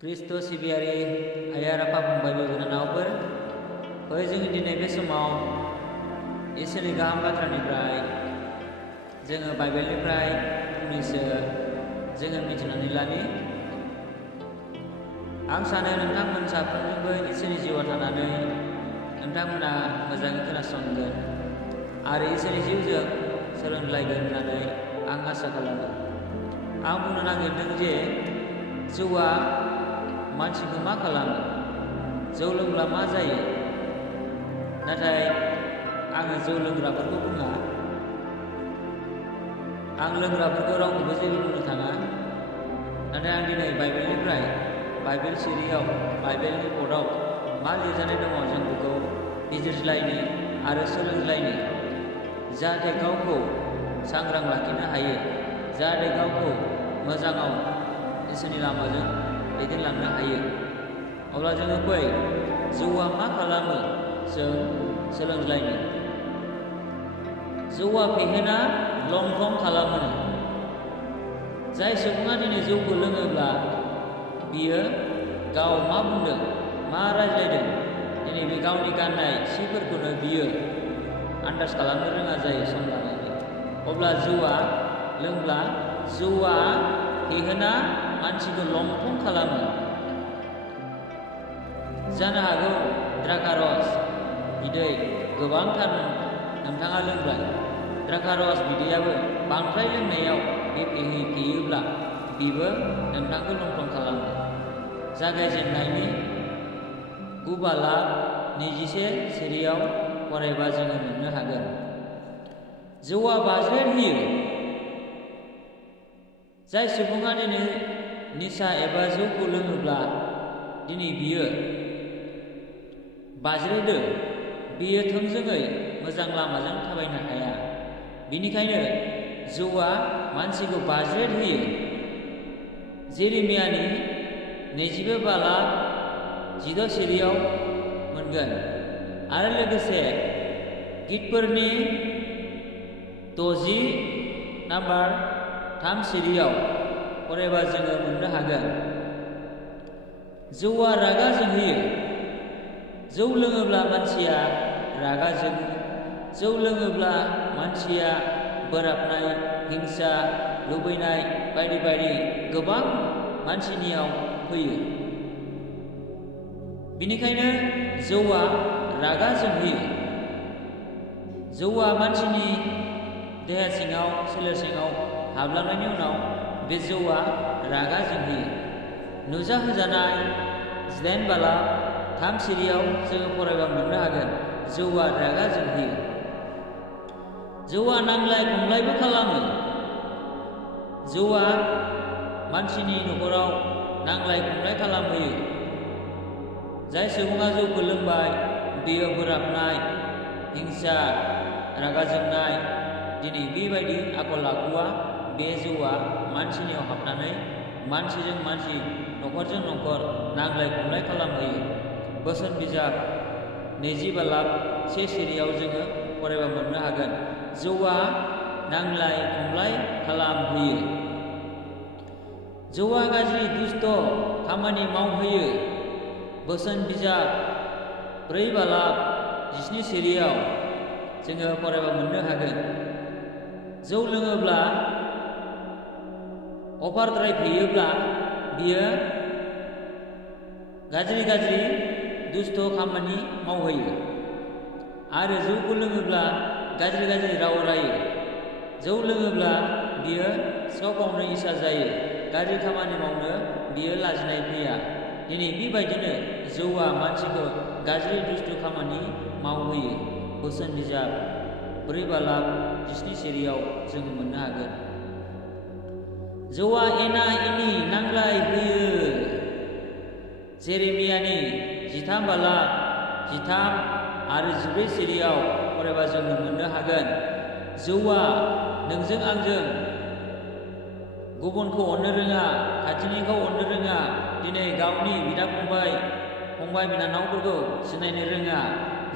Kristus सिबियारि आइ आफा फंबाय बिनानावफोर जोङो दिनै बे समाव इसोरनि गाहाम बाथ्रानिफ्राय जोङो बाइबेलनिफ्राय फंनैसो जोङो मिथिनानै लानि। आं सानो नोंथांमोन साफ्रोमबो इसोरनि जिउआव थानानै नोंथांमोना मोजाङै खोनासंगोन आरो इसोरनि जिउजों सोलोंलायगोन होननानै आं आसा खालामो। आं बुंनो नागिरदों जे जौआ मानसिखौ मा खालामो, जौ लोंब्ला मा जायो, नाथाय आङो जौ लोंग्राफोरखौ बुङा। आं लोंग्राफोरखौ रावखौबो जेबो बुंनो थाङा, नाथाय आं दिनै बाइबेलनिफ्राय बाइबेल सिरियाव बाइबेलनि बर्डआव मा लिरजानाय दङ जों बेखौ बिजिरज्लायनो आरो सोलोंज्लायनो, जाहाथे गावखौ सांग्रां लाखिनो हायो, जाहाथे गावखौ मोजाङाव इसोरनि लामाजों दैदेनलांनो हायो। अब्ला जोङो बै जौआ मा खालामो जों सोलोंज्लायनो। जौआ फेहेना लं-थं खालामो। जाय सुबुङा दिनै जौखौ लोङोब्ला बियो गाव मा बुंदों, मा रायज्लायदों, दिनै बे गावनि गाननाय सिफोरखौनो बियो आन्दाज खालामनो रोङा जायो सम लानानै। अब्ला जौआ लोंब्ला जौआ फेहोना मानसिखौ लं-थं खालामो। जानो हागौ द्राकारस बिदै गोबांथार नोंथाङा लोंबाय। द्राकारस बिदैयाबो बांद्राय लोंनायाव बे फेयोब्ला बेबो नोंथांखौ लं-थं खालामो। जागायजेननायनि 9:21 सिरियाव फरायबा जोङो मोननो हागोन। जौआ बाज्रेद होयो। जाय सुबुङा दिनै निसा एबा जौखौ लोङोब्ला दिनै बियो बाज्रेदो, बियो थोंजोङै मोजां लामाजों थाबायनो हाया। बेनिखायनो जौआ मानसिखौ बाज्रेद होयो। जेरेमियानि 22:16 सिरियाव मोनगोन आरो लोगोसे गितफोरनि 60:3 सिरियाव फरायबा जोङो मोननो हागोन। जौआ रागा जोंहोयो। जौ लोङोब्ला मानसिया रागा जोङो। जौ लोङोब्ला मानसिया बोराबनाय, हिंसा, लुबैनाय बायदि बायदि गोबां मानसिनियाव फैयो। बेनिखायनो जौआ रागा जोंहोयो। जौआ मानसिनि देहा सिङाव, सोलेर सिङाव हाबलांनायनि उनाव बे जौआ रागा जोंहोयो। नुजाहोजानाय 9:3 सिरियाव जोङो फरायबा मोननो हागोन जौआ रागा जोंहोयो। जौआ नांलाय खमलायबो खालामो। जौआ मानसिनि न'खराव नांलाय खमलाय खालामहोयो। जाय सुबुङा जौखौ लोंबाय बेयो बोराबनाय, हिंसा, रागा जोंनाय, दिनै बेबायदि आखल आखुआ बे जौआ मानसिनियाव हाबनानै मानसिजों मानसि, न'खरजों न'खर नांलाय खमलाय खालामहोयो। बोसोन बिजाब 20:1 सिरियाव जोङो फरायबा मोननो हागोन जौआ नांलाय खमलाय खालामहोयो। जौआ गाज्रि दुष्ट खामानि मावहोयो। बोसोन बिजाब 4:17 सिरियाव जोङो फरायबा मोननो हागोन जौ लोङोब्ला अभारद्राय फेयोब्ला बियो गाज्रि दुष्ट खामानि मावहोयो आरो जौखौ लोङोब्ला गाज्रि राव रायो। जौ लोङोब्ला बियो सिखाव खावनो इसा जायो। गाज्रि खामानि मावनो बियो लाजिनाय फैया। दिनै बेबायदिनो जौआ मानसिखौ गाज्रि दुष्ट खामानि मावहोयो। बोसोन बिजाब 4:17 सिरियाव जोङो मोननो हागोन। जौआ एना एनि नांलाय होयो। जेरेमियानि 13:13 आरो 14 सिरियाव फरायबा जोङो मोननो हागोन जौआ नोंजों आंजों गुबुनखौ अननो रोङा, खाथिनिखौ अननो रोङा, दिनै गावनि बिदा फंबाय बिनानावफोरखौ सिनायनो रोङा।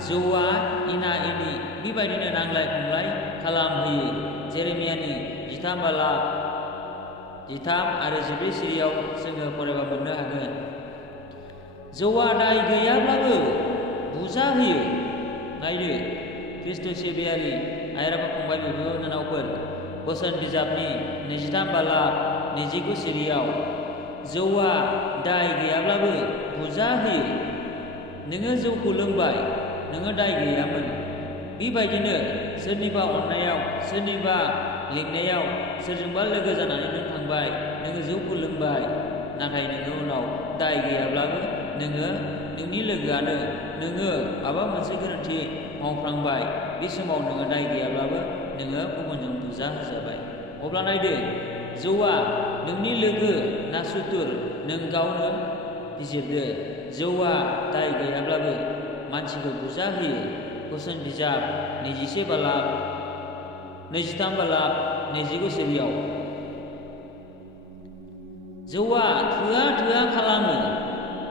जौआ एना एनि बेबायदिनो नांलाय खमलाय खालामहोयो। जेरेमियानि 13:13 आरो 14 सिरियाव जोङो फरायबा मोननो हागोन। जौआ दाय गैयाब्लाबो बुजा होयो। नायदो ख्रिस्ट' सिबियारि आइ आफा फंबाय बिब' बिनानावफोर, बोसोन बिजाबनि 23 बालाब 29 सिरियाव जौआ दाय गैयाब्लाबो बुजा होयो। नोङो जौखौ लोंबाय, नोङो दाय गैयामोन। बेबायदिनो सोरनिबा अननायाव, सोरनिबा लिंनायाव, सोरजोंबा लोगो जानानै नों थांबाय, नोङो जौखौ लोंबाय, नाथाय नोङो उनाव दाय गैयाब्लाबो नोङो नोंनि लोगोआनो नोङो माबा मोनसे गोरोन्थि मावफ्लांबाय, बे समाव नोङो दाय गैयाब्लाबो नोङो गुबुनजों बुजा होजाबाय। अब्ला नायदो जौआ नोंनि लोगो ना सुथुर, नों गावनो बिजिरदो। जौआ दाय गैयाब्लाबो मानसिखौ बुजा होयो। बोसोन बिजाब 21 बालाब 23 बालाब 29 सिरियाव जौआ थोआ थोआ खालामो।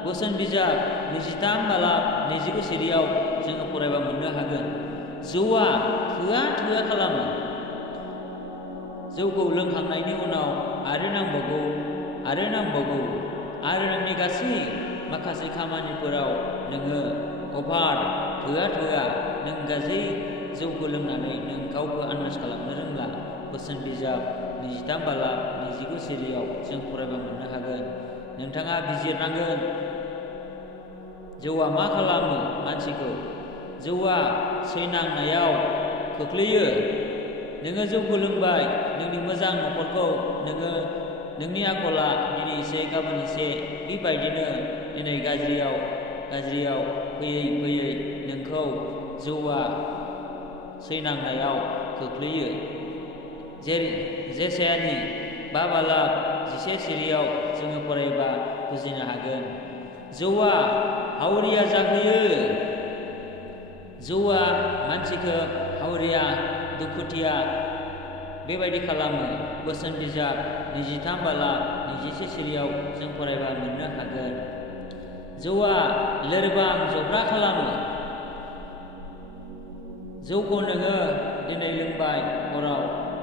बोसोन बिजाब 23 बालाब 29 सिरियाव जोङो फरायबा मोननो हागोन। जौआ थोआ थोआ खालामो। जौखौ लोंखांनायनि उनाव आरो नांबावगौ, आरो नांबावगौ, आरो नोंनि गासै माखासे खामानिफोराव नोङो अभार थोआ थोआ, नों गासै जौखौ लोंनानै नों गावखौ आन्दाज खालामनो रोंला। बोसोन बिजाब 23 बालाब 29 सिरियाव जों फरायबा मोननो हागोन। नोंथाङा बिजिरनांगोन जौआ मा खालामो मानसिखौ। जौआ सैनांनायाव खोख्लैयो। नोङो जौखौ लोंबाय, नोंनि मोजां न'खरखौ नोङो, नोंनि आखला दिनै एसे गाबोन एसे बेबायदिनो दिनै गाज्रियाव फैयै फैयै नोंखौ जौआ सैनांनायाव खोख्लैयो। जेसायानि 5 बालाब 11 सिरियाव जोङो फरायबा बुजिनो हागोन। जौआ हावरिया जाहोयो। जौआ मानसिखौ हावरिया, दुखुथिया बेबायदि खालामो। बोसोन बिजाब 23 बालाब 21 सिरियाव जों फरायबा मोननो हागोन। जौआ लोरबां जब्रा खालामो। जौखौ नोङो दिनै लोंबाय, हराव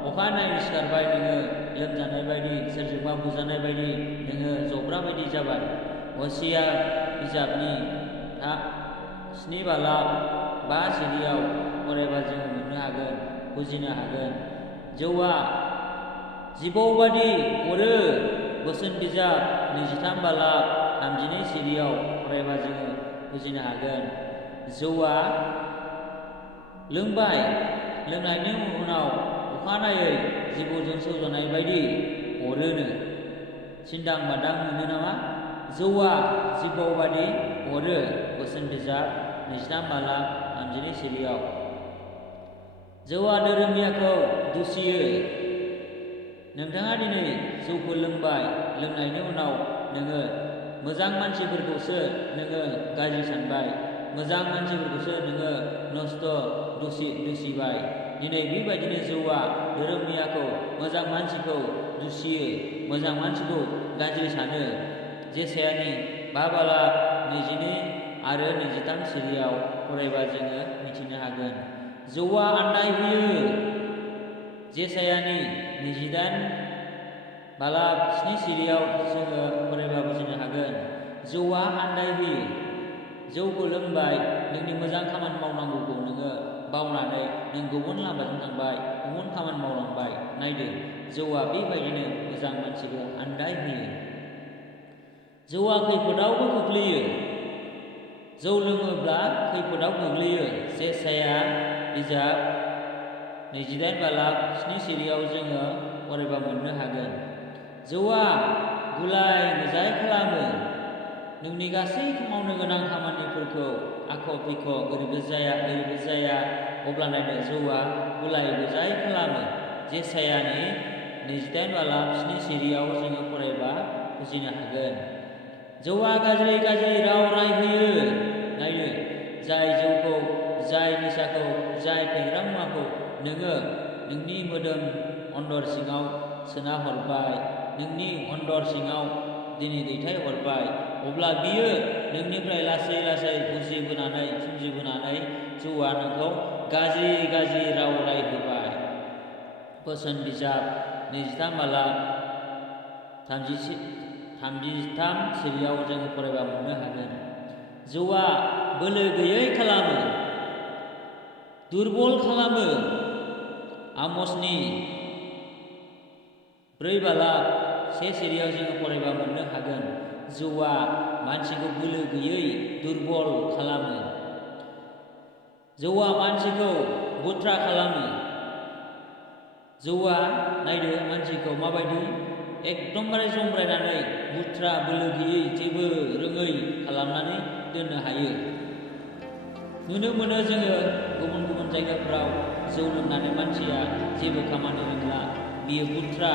अखानायै सिखारबाय, नोङो लोमजानाय बायदि, सोरजोंबा बुजानाय बायदि, नोङो जब्रा बायदि जाबाय। हसिया बिजाबनि 7 बालाब 5 सिरियाव फरायबा जोङो मोननो हागोन, बुजिनो हागोन। जौआ जिबौ बादि अरो। बोसोन बिजाब 23 बालाब 32 सिरियाव फरायबा जोङो बुजिनो हागोन। जौआ लोंबाय, लोंनायनि उनाव अखानायै जिबौजों सौजानाय बायदि अरोनो। सिन्दां बादां मोनो नामा? जौआ जिबौ बादि अरो। बोसोन बिजाब 23 बालाब 32 सिरियाव। जौआ धोरोमियाखौ दुसियो। नोंथाङा दिनै जौखौ लोंबाय, लोंनायनि उनाव नोङो मोजां मानसिफोरखौसो नोङो गाज्रि सानबाय, मोजां मानसिफोरखौसो नोङो नस्थ' दुसिबाय। दिनै बेबायदिनो जौआ धोरोमियाखौ, मोजां मानसिखौ दुसियो, मोजां मानसिखौ गाज्रि सानो। जेसायानि 5 बालाब 22 आरो 23 सिरियाव फरायबा जोङो मिथिनो हागोन। जौआ आन्दाय होयो। जेसायानि 28 बालाब 7 सिरियाव जोङो फरायबा बुजिनो हागोन। जौआ आन्दाय होयो। जौखौ लोंबाय, नोंनि मोजां खामानि मावनांगौखौ नोङो बावनानै नों गुबुन लामाजों थांबाय, गुबुन खामानि मावलांबाय। नायदो जौआ बेबायदिनो मोजां मानसिखौ आन्दाय होयो। जौआ खैफोदावबो खोख्लैयो। जौ लोङोब्ला खैफोदाव गोग्लैयो। जेसाया बिजाब 28 बालाब 7 सिरियाव जोङो फरायबा मोननो हागोन। जौआ गुलाय गुजाय खालामो। नोंनि गासै मावनो गोनां खामानिफोरखौ आख' फिख' ओरैबो जाया, अब्ला नायदो जौआ गुलाय गुजाय खालामो। जेसायानि 28 बालाब 7 सिरियाव जोङो फरायबा बुजिनो हागोन। जौआ गाज्रि गाज्रि राव रायहोयो। नायनो जाय जौखौ, जाय निसाखौ, जाय फेग्रा मुवाखौ नोङो नोंनि मोदोम अन्दर सिङाव सोना हरबाय, नोंनि अन्दर सिङाव दिनै दैथायहरबाय, अब्ला बियो नोंनिफ्राय लासै लासै सोमजिबोनानै जौआ नोंखौ गाज्रि गाज्रि राव रायहोबाय। बोसोन बिजाब 23 बालाब 33 सिरियाव जोङो फरायबा मोननो हागोन। जौआ बोलो गैयै खालामो, दुरबल खालामो। आमसनि 4:1 सिरियाव जोङो फरायबा मोननो हागोन। जौआ मानसिखौ बोलो गैयै दुरबल खालामो। जौआ मानसिखौ बुथ्रा खालामो। जौआ नायदो मानसिखौ माबायदि एकदमबारे जंब्रायनानै बुथ्रा बोलो गैयै जेबो रोङै खालामनानै दोननो हायो। नुनो मोनो जोङो गुबुन गुबुन जायगाफोराव जौ लोंनानै मानसिया जेबो खामानि रोंला, बियो बुथ्रा,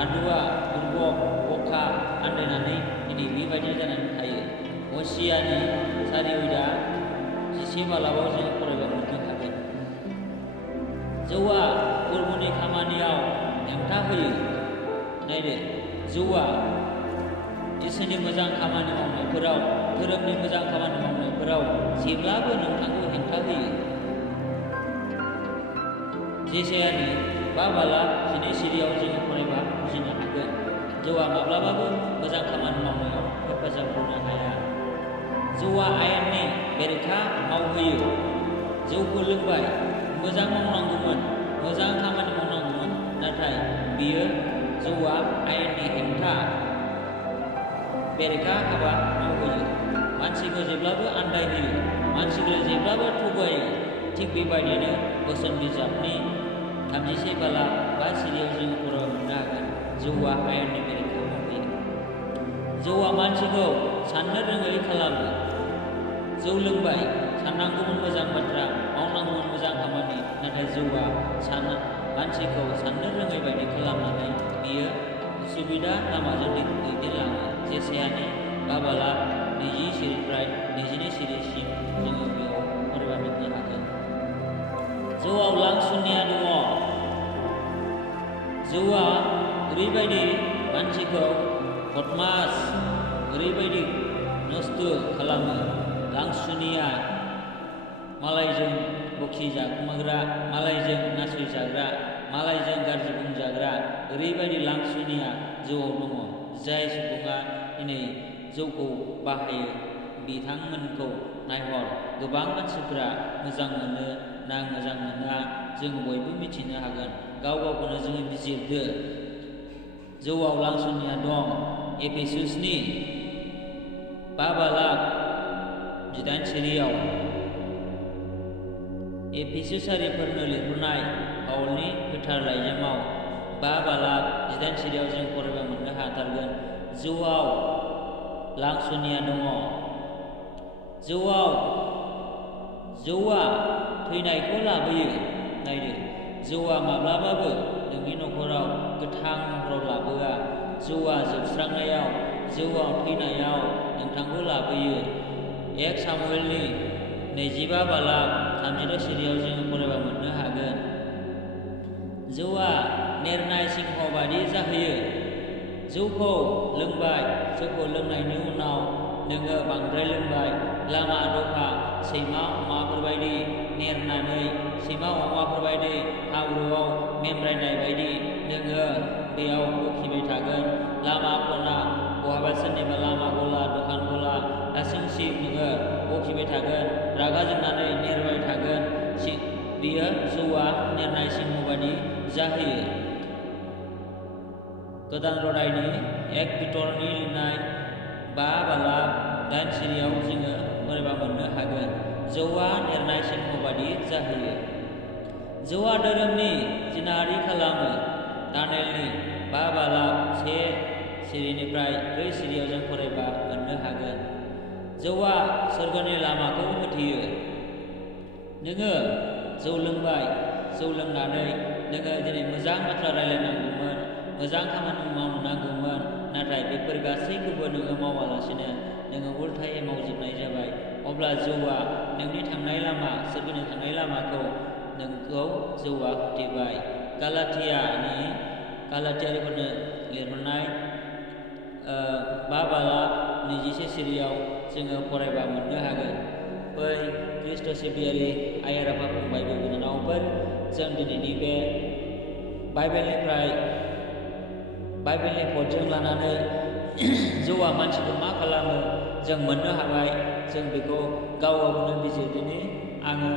आदुवा, दुर्बल, बखा आन्दायनानै दिनै बेबायदि जानानै थायो। हसियानि 4:11 जों फरायबा मोननो हागोन। जौआ कर्मनि खामानियाव हेंथा होयो। नायदो जौआ इसोरनि मोजां खामानि मावनायफोराव, धोरोमनि मोजां खामानि मावनायफोराव जेब्लाबो नोंथांखौ हेंथा होयो। जेसायानि 5:12 सिरियाव जोङो फरायबा बुजिनो हागोन। जौआ माब्लाबाबो मोजां खामानि मावनायाव हेफाजाब होनो हाया। जौआ आयेननि बेरेखा मावहोयो। जौखौ लोंबाय, मोजां मावनांगौमोन, मोजां खामानि मावनांगौमोन, नाथाय बियो जौआ आयेननि हेंथा बेरेखा हाबा मावहोयो। मानसिखौ जेब्लाबो आन्दायहोयो, मानसिखौ जेब्लाबो थगायो। थिग बेबायदिनो बोसोन बिजाबनि 31:5 सिरियाव जों फरायबा मोननो हागोन। जौआ आयेननि बेरेखा मावहोयो। जौआ मानसिखौ साननो रोङै खालामो। जौ लोंबाय, साननांगौमोन मोजां बाथ्रा, मावनांगौमोन मोजां खामानि, नाथाय जौआ मानसिखौ साननो रोङै बायदि खालामनानै बियो उसुबिदा लामाजों दैदेनलाङो। जेसायानि 5:20 सिरिनिफ्राय 22 सिरिसिम जोङो बेयाव फरायबा मोननो हागोन। जौआव लांसुनिया दङ। जौआ ओरैबायदि मानसिखौ बदमास, ओरैबायदि नस्थ' खालामो। लांसुनिया मालायजों बखि जाखुमाग्रा, मालायजों नासयजाग्रा, मालायजों गाज्रि बुंजाग्रा, ओरैबायदि लांसुनिया जौआव दङ। जाय सुबुङा दिनै जौखौ बाहायो बिथांमोनखौ नायहर, गोबां मानसिफोरा मोजां मोनो ना मोजां मोना जों बयबो मिथिनो हागोन। गाव गावखौनो जोङो बिजिरदो। जौआव लांसुनिया दं। एफेसुसनि 5:18 सिरियाव एफेसुसारिफोरनो लिरहरनाय पाउलनि गोथार लाइजामाव 5:18 सिरियाव जों फरायबा मोननो हाथारगोन। जौआव लांसुनिया दङ। जौआ थैनायखौ लाबोयो। नायदो जौआ माब्लाबाबो नोंनि न'खराव गोथां महराव लाबोआ। जौआ जोबस्रांनायाव, जौआव थैनायाव नोंथांखौ लाबोयो। 1 सामुएलनि 25:36 सिरियाव जोङो फरायबा मोननो हागोन। जौआ नेरनाय सिंह बादि जाहोयो। जौखौ लोंबाय, जौखौ लोंनायनि उनाव नोङो बांद्राय लोंबाय, लामा दफा सैमा अमाफोरबायदि नेरनानै, सैमा अमाफोरबायदि हाब्रुआव मेमब्रायनाय बायदि नोङो बेयाव बखिबाय थागोन। लामा खना, बहाबा सोरनिबा लामा गला, दखान गला सिं नोङो बखिबाय थागोन, रागा जोंनानै नेरबाय थागोन। बियो जौआ नेरनाय सिंह बादि जाहोयो। गोदान रादायनि 1 पिटरनि लिरनाय 5:8 सिरियाव जोङो फरायबा मोननो हागोन। जौआ नेरनाय सिंह बादि जाहोयो। जौआ धोरोमनि जिनाहारि खालामो। दानियेलनि 5:1 सिरिनिफ्राय 4 सिरियाव जों फरायबा मोननो हागोन। जौआ सोरगोनि लामाखौ होथेयो। नोङो जौ लोंबाय, जौ लोंनानै नोङो दिनै मोजां बाथ्रा रायलायनांगौमोन, मोजां खामानि मावनो नांगौमोन, नाथाय बेफोर गासैखौबो नोङो मावालासिनो नोङो उल्थायै मावजोबनाय जाबाय। अब्ला जौआ नोंनि थांनाय लामा, सोरगोनि थांनाय लामाखौ नोंखौ जौआ होथेबाय। गालातियारिफोरनो लिरहरनाय 5:21 सिरियाव जोङो फरायबा मोननो हागोन। बै ख्रिस्ट' सिबियारि आइ आफा फंबाय बिनानावफोर, जों दिनैनि बे बाइबेलनि पदजों लानानै जौआ मानसिखौ मा खालामो, जों मोननो हाबाय। जों बेखौ गाव गावनो बिजिरदिनि आङो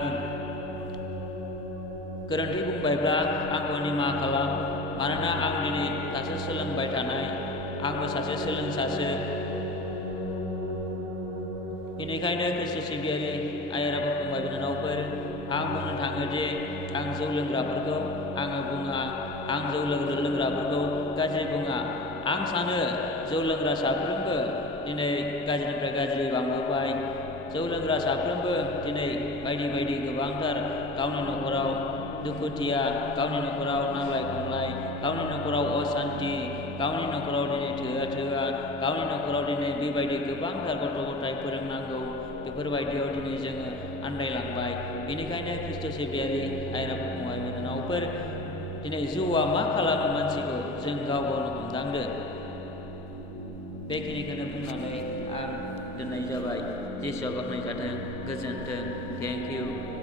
गोरोन्थि बुंबायब्ला आंखौ निमाहा खालाम, मानोना आं दिनै दासो सोलोंबाय थानाय, आंबो सासे सोलोंसासो। बेनिखायनो खृष्ट सिबियारि आइ आफा फंबाय बिनानावफोर, आं बुंनो थाङो दि आं जौ लोंग्राफोरखौ आङो बुङा, आं जौ लोंग्राफोरखौ गाज्रि बुङा। आं सानो जौ लोंग्रा साफ्रोमबो दिनै गाज्रिनिफ्राय गाज्रि बांबोबाय। जौ लोंग्रा साफ्रोमबो दिनै बायदि बायदि गोबांथार गावनि न'खराव दुखुथिया, गावनि न'खराव नांलाय खमलाय, गावनि न'खराव असान्ति, गावनि न'खराव दिनै थोआ, गावनि न'खराव दिनै बेबायदि गोबांथार गथ' गथाय फोरोंनांगौ, बेफोरबायदियाव दिनै जोङो आन्दायलांबाय। बेनिखायनो खृष्ट सिबियारि आइ आफा फंबाय बिनानावफोर, दिनै जौआ मा खालामो मानसिखौ जों गाव गावनो हमदांदो। बेखिनिखौनो बुंनानै आं दोननाय जाबाय। जिसुआ बाख्नायजाथों। गोजोन्थों। Thank you.